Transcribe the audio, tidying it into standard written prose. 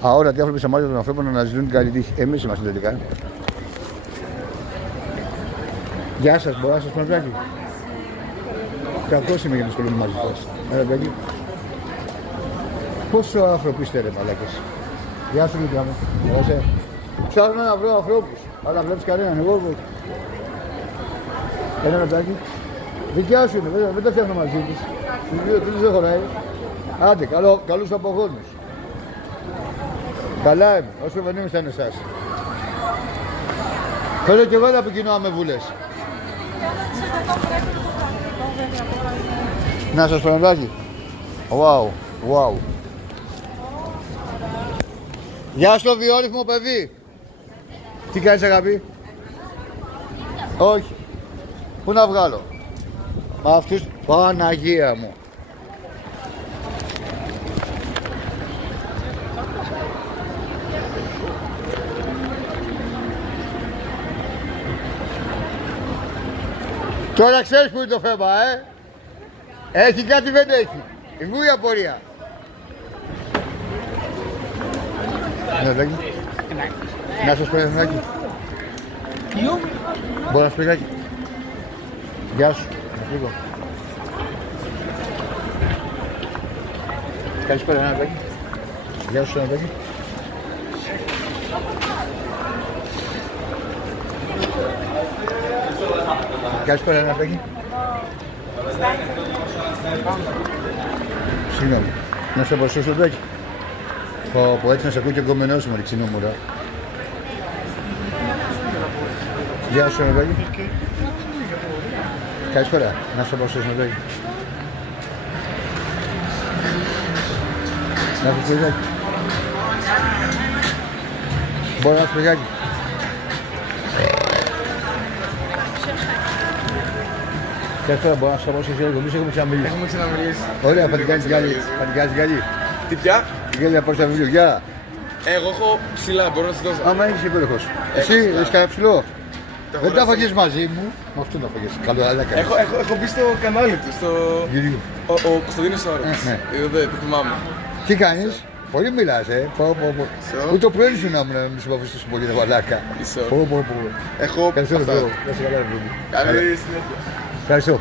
Αόρατοι άνθρωποι σε μάτια των ανθρώπων να αναζητούν την καλή τύχη. Εμείς είμαστε τελικά. Γεια σας, μπορώ να σας πω ένα πλάκι. Κακός είμαι για να ασχολούμαι μαζί σας. Ένα πλάκι. Πόσο άνθρωποι είστε ρε μαλάκες. Γεια σου Λουκά μου. Ψάχνω να βρω ανθρώπους. Αλλά βλέπεις κανέναν, εγώ βρω. Ένα πλάκι. Δικιά σου είναι, δεν τα φτιάχνω μαζί της. Τους δεν χωράει. Άντε, καλούς απογόνους. Καλά είμαι, όσο βενήμεις θα είναι εσάς. Θέλω και εγώ να επικοινωνώ με βούλες. Να σας πω ένα πλάκι. Wow. Γεια στο βιόρυθμο παιδί. Τι κάνεις αγάπη? Όχι. Πού να βγάλω? Μα αυτούς, Παναγία μου. Τώρα ξέρεις που είναι το θέμα, Έχει κάτι δεν έχει. Η μου η απορία. Να σας πω ένα νάκι. Μπορώ να σου πω νάκι. Γεια σου. Λίγο. Καλησπέρα ένα νάκι. Γεια σου ένα νάκι. Καλησπέρα ένα νάκι. Συγγνώμη. Να σε προσθέσω το νάκι. Πω έτσι να σε ακούει και κομμενός μου ρίξει νούμερα. Γεια σου Νεδάκη. Καλησπέρα. Να σε προσθέσω Νεδάκη. Να σου πω Νεδάκη. Μπορώ να σου πω Νεδάκη. Καλησπέρα, μπορώ να σου πω Νεδάκη. Εμείς έχουμε ξαναμιλήσει. Ωραία, θα την κάνεις γυαλί. Τι πια? Γέλια προς τα βιβλίο, γεια. Εγώ έχω ψηλά, μπορώ να σου δώσω. Άμα είσαι υπέροχος. Εσύ έχεις κανένα ψηλό? Δεν τα φαγες μαζί μου. Με αυτόν τα φαγες. Καλό, αλλά κάνεις. Έχω μπει στο κανάλι του, στο... Γιουρίου. Ο Κωνσταντίνος Σάρος. Ναι. Το θυμάμαι. Τι κάνεις? Πολύ μιλάς, Ούτε το πρωί σου να μην σου παφείς τόσο πολύ, βαλάκα. Έχω... Ευχαριστώ. Καλή συνέχεια. Ευχαριστώ.